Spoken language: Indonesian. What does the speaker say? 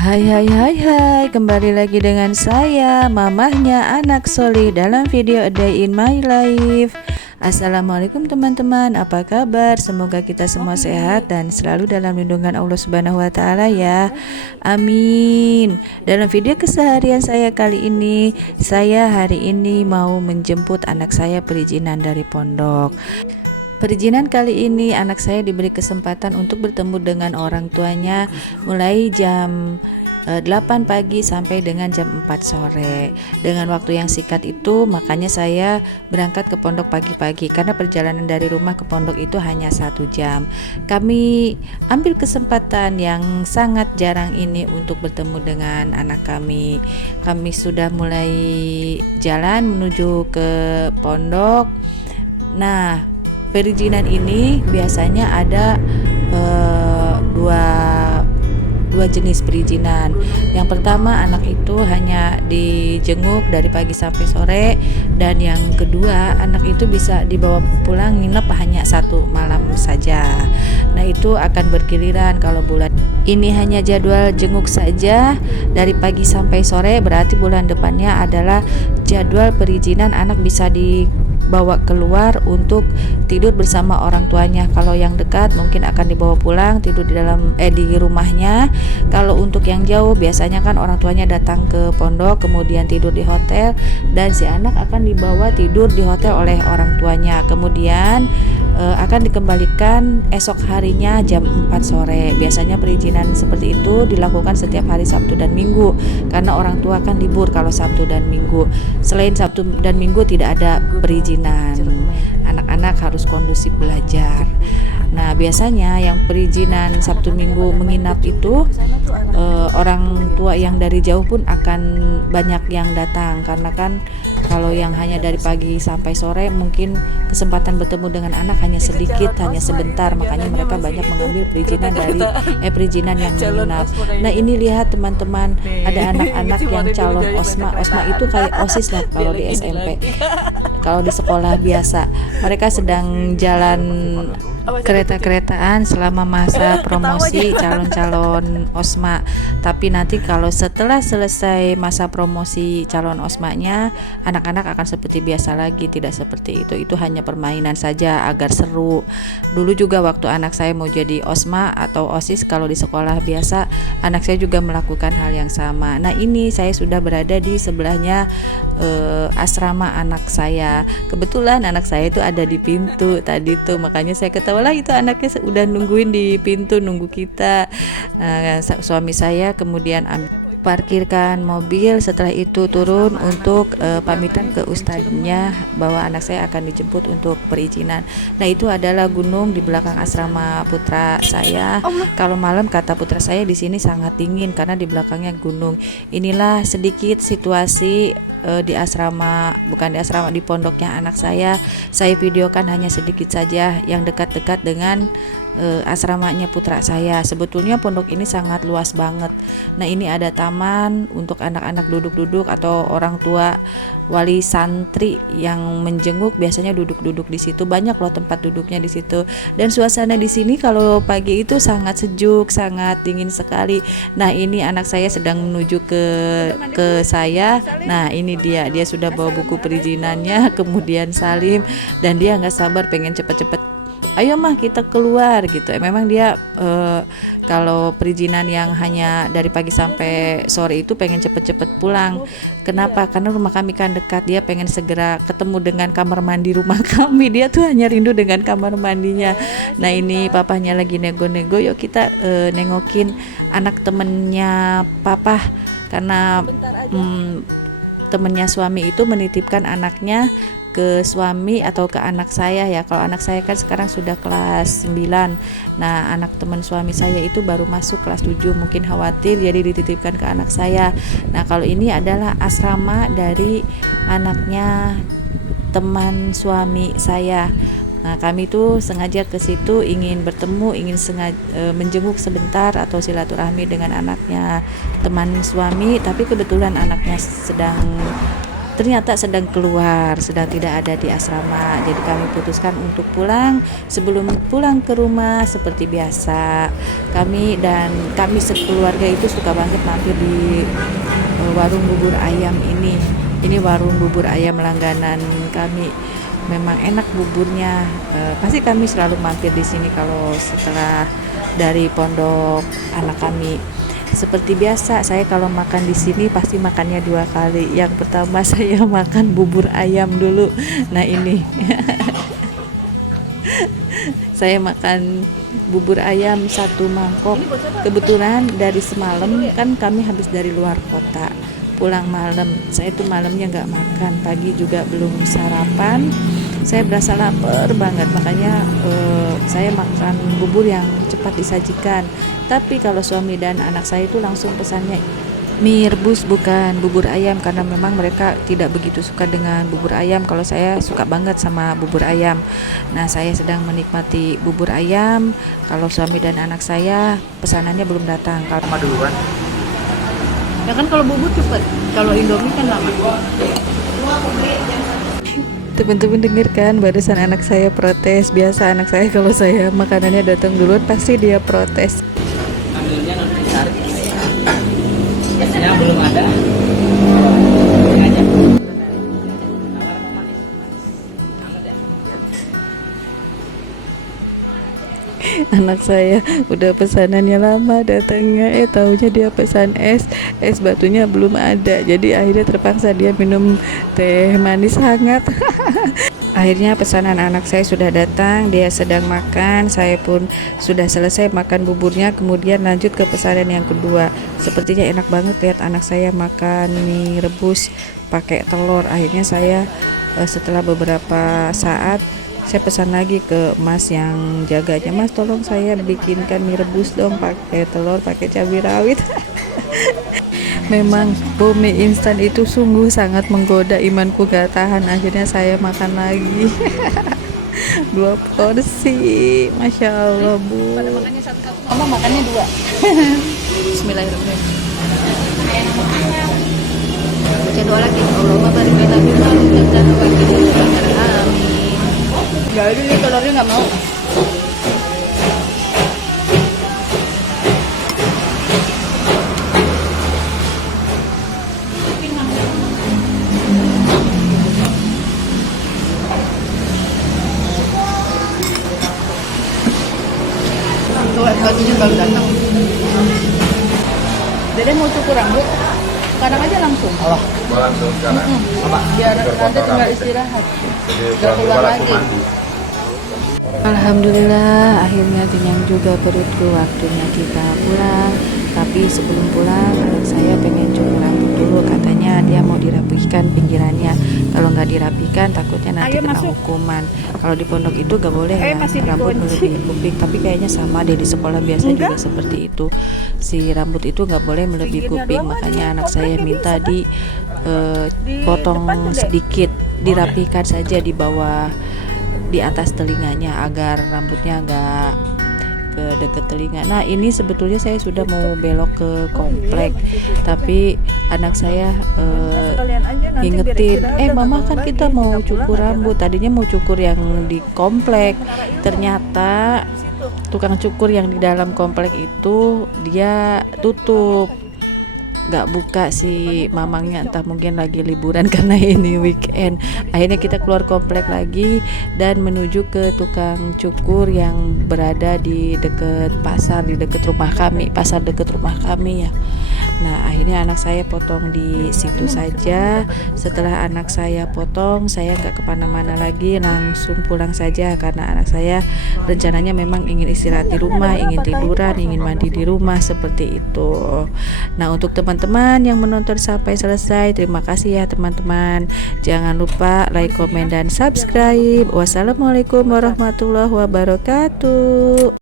Hai hai hai hai, kembali lagi dengan saya, mamahnya anak Solih dalam video A Day in My Life. Assalamualaikum teman-teman, apa kabar? Semoga kita semua sehat dan selalu dalam lindungan Allah Subhanahu wa Ta'ala ya. Amin. Dalam video keseharian saya kali ini, saya hari ini mau menjemput anak saya perizinan dari pondok. Perizinan kali ini anak saya diberi kesempatan untuk bertemu dengan orang tuanya mulai jam 8 pagi sampai dengan jam 4 sore. Dengan waktu yang singkat itu, makanya saya berangkat ke pondok pagi-pagi karena perjalanan dari rumah ke pondok itu hanya 1 jam. Kami ambil kesempatan yang sangat jarang ini untuk bertemu dengan anak kami. Kami sudah mulai jalan menuju ke pondok. Nah, perizinan ini biasanya ada dua jenis perizinan. Yang pertama, anak itu hanya dijenguk dari pagi sampai sore, dan yang kedua, anak itu bisa dibawa pulang nginep hanya 1 malam saja. Nah, itu akan bergiliran. Kalau bulan ini hanya jadwal jenguk saja dari pagi sampai sore, berarti bulan depannya adalah jadwal perizinan anak bisa dibawa keluar untuk tidur bersama orang tuanya. Kalau yang dekat mungkin akan dibawa pulang tidur di rumahnya. Kalau untuk yang jauh biasanya kan orang tuanya datang ke pondok kemudian tidur di hotel, dan si anak akan dibawa tidur di hotel oleh orang tuanya. Kemudian akan dikembalikan esok harinya jam 4 sore. Biasanya perizinan seperti itu dilakukan setiap hari Sabtu dan Minggu karena orang tua kan libur kalau Sabtu dan Minggu. Selain Sabtu dan Minggu tidak ada perizinan. Anak-anak harus kondusif belajar. Nah, biasanya yang perizinan Sabtu Minggu menginap itu orang tua yang dari jauh pun akan banyak yang datang, karena kan kalau yang hanya dari pagi sampai sore mungkin kesempatan bertemu dengan anak hanya sedikit, hanya sebentar, makanya mereka banyak mengambil perizinan yang menginap. Nah, ini lihat teman-teman, ada anak-anak yang calon OSMA. OSMA itu kayak OSIS lah kalau di SMP. Kalau di sekolah biasa, mereka sedang jalan kereta-keretaan selama masa promosi calon-calon OSMA. Tapi nanti kalau setelah selesai masa promosi calon OSMA-nya, anak-anak akan seperti biasa lagi, tidak seperti itu. Itu hanya permainan saja agar seru. Dulu juga waktu anak saya mau jadi OSMA atau OSIS kalau di sekolah biasa, anak saya juga melakukan hal yang sama. Nah, ini saya sudah berada di sebelahnya asrama anak saya. Kebetulan anak saya itu ada di pintu tadi tuh, makanya saya ketawa lah, itu anaknya udah nungguin di pintu, nunggu kita. Suami saya kemudian parkirkan mobil, setelah itu turun untuk pamitan ke ustadznya bahwa anak saya akan dijemput untuk perizinan. Nah, itu adalah gunung di belakang asrama putra saya. Kalau malam kata putra saya di sini sangat dingin karena di belakangnya gunung. Inilah sedikit situasi di asrama, bukan di asrama, di pondoknya anak saya. Saya videokan hanya sedikit saja yang dekat-dekat dengan asramanya putra saya. Sebetulnya pondok ini sangat luas banget. Nah, ini ada taman untuk anak-anak duduk-duduk atau orang tua wali santri yang menjenguk biasanya duduk-duduk di situ. Banyak loh tempat duduknya di situ. Dan suasana di sini kalau pagi itu sangat sejuk, sangat dingin sekali. Nah, ini anak saya sedang menuju ke saya. Nah, ini dia sudah bawa buku perizinannya, kemudian salim, dan dia nggak sabar pengen cepet-cepet, ayo mah kita keluar gitu. Memang dia kalau perizinan yang hanya dari pagi sampai sore itu pengen cepet-cepet pulang. Kenapa? Karena rumah kami kan dekat, dia pengen segera ketemu dengan kamar mandi rumah kami. Dia tuh hanya rindu dengan kamar mandinya. Nah, ini papahnya lagi nego-nego, yuk kita nengokin anak temennya papa, karena temennya suami itu menitipkan anaknya ke suami atau ke anak saya ya. Kalau anak saya kan sekarang sudah kelas 9. Nah, anak teman suami saya itu baru masuk kelas 7, mungkin khawatir jadi dititipkan ke anak saya. Nah, kalau ini adalah asrama dari anaknya teman suami saya. Nah, kami tuh sengaja ke situ ingin bertemu, ingin menjenguk sebentar atau silaturahmi dengan anaknya teman suami, tapi kebetulan anaknya sedang ternyata sedang keluar, sedang tidak ada di asrama. Jadi kami putuskan untuk pulang. Sebelum pulang ke rumah seperti biasa, kami sekeluarga itu suka banget mampir di warung bubur ayam ini. Ini warung bubur ayam langganan kami. Memang enak buburnya. Pasti kami selalu mampir di sini kalau setelah dari pondok anak kami. Seperti biasa, saya kalau makan di sini pasti makannya 2 kali. Yang pertama saya makan bubur ayam dulu. Nah ini, saya makan bubur ayam 1 mangkok. Kebetulan dari semalam kan kami habis dari luar kota. Pulang malam, saya tuh malamnya nggak makan, pagi juga belum sarapan. Saya berasa lapar banget, makanya saya makan bubur yang cepat disajikan. Tapi kalau suami dan anak saya itu langsung pesannya mie rebus, bukan bubur ayam, karena memang mereka tidak begitu suka dengan bubur ayam. Kalau saya suka banget sama bubur ayam. Nah, saya sedang menikmati bubur ayam. Kalau suami dan anak saya pesanannya belum datang. Kalau duluan. Ya kan kalau bubur cepet, kalau Indomie kan lama. Teman-teman dengar kan, barusan anak saya protes. Biasa anak saya kalau saya makanannya datang duluan pasti dia protes. Ambilnya non dicari. Biasanya belum ada. Anak saya udah pesanannya lama datangnya, taunya dia pesan es batunya belum ada. Jadi akhirnya terpaksa dia minum teh manis hangat. Akhirnya pesanan anak saya sudah datang, dia sedang makan, saya pun sudah selesai makan buburnya, kemudian lanjut ke pesanan yang kedua. Sepertinya enak banget lihat anak saya makan mie rebus pakai telur. Akhirnya saya setelah beberapa saat saya pesan lagi ke mas yang jaganya, mas tolong saya bikinkan mie rebus dong pakai telur, pakai cabai rawit. Memang mie instan itu sungguh sangat menggoda, imanku gak tahan. Akhirnya saya makan lagi 2 porsi, masya Allah bu. Pada makannya satu-satu, mama makannya 2. Bismillahirrahmanirrahim. Baca doa lagi. Allahumma barik lana fi rizqina wa qina amin. Jadi ini telurnya nggak mau. Tuh bajunya baru datang. Dede mau cukur rambut, sekarang aja langsung. Allah. Langsung sekarang. Biar nanti tinggal istirahat. Gak keluar lagi. Alhamdulillah akhirnya kenyang juga perutku, waktunya kita pulang. Tapi sebelum pulang anak saya pengen cukur rambut dulu, katanya dia mau dirapikan pinggirannya. Kalau nggak dirapikan takutnya nanti kena hukuman. Kalau di pondok itu gak boleh ya rambut melebihi kuping, tapi kayaknya sama deh di sekolah biasa juga seperti itu. Si rambut itu nggak boleh melebihi kuping, makanya anak saya minta potong sedikit, dirapikan saja di bawah, di atas telinganya agar rambutnya agak ke dekat telinga. Nah ini sebetulnya saya sudah mau belok ke komplek, tapi anak saya ngingetin, mama kan kita mau cukur rambut, tadinya mau cukur yang di komplek, ternyata tukang cukur yang di dalam komplek itu dia tutup, nggak buka si mamangnya, entah mungkin lagi liburan karena ini weekend. Akhirnya kita keluar komplek lagi dan menuju ke tukang cukur yang berada di dekat pasar, di dekat rumah kami, pasar dekat rumah kami ya. Nah akhirnya anak saya potong di situ saja. Setelah anak saya potong, saya nggak kemana-mana lagi, langsung pulang saja karena anak saya rencananya memang ingin istirahat di rumah, ingin tiduran, ingin mandi di rumah seperti itu. Nah untuk teman-teman yang menonton sampai selesai, terima kasih ya teman-teman. Jangan lupa like, komen, dan subscribe. Wassalamualaikum warahmatullahi wabarakatuh.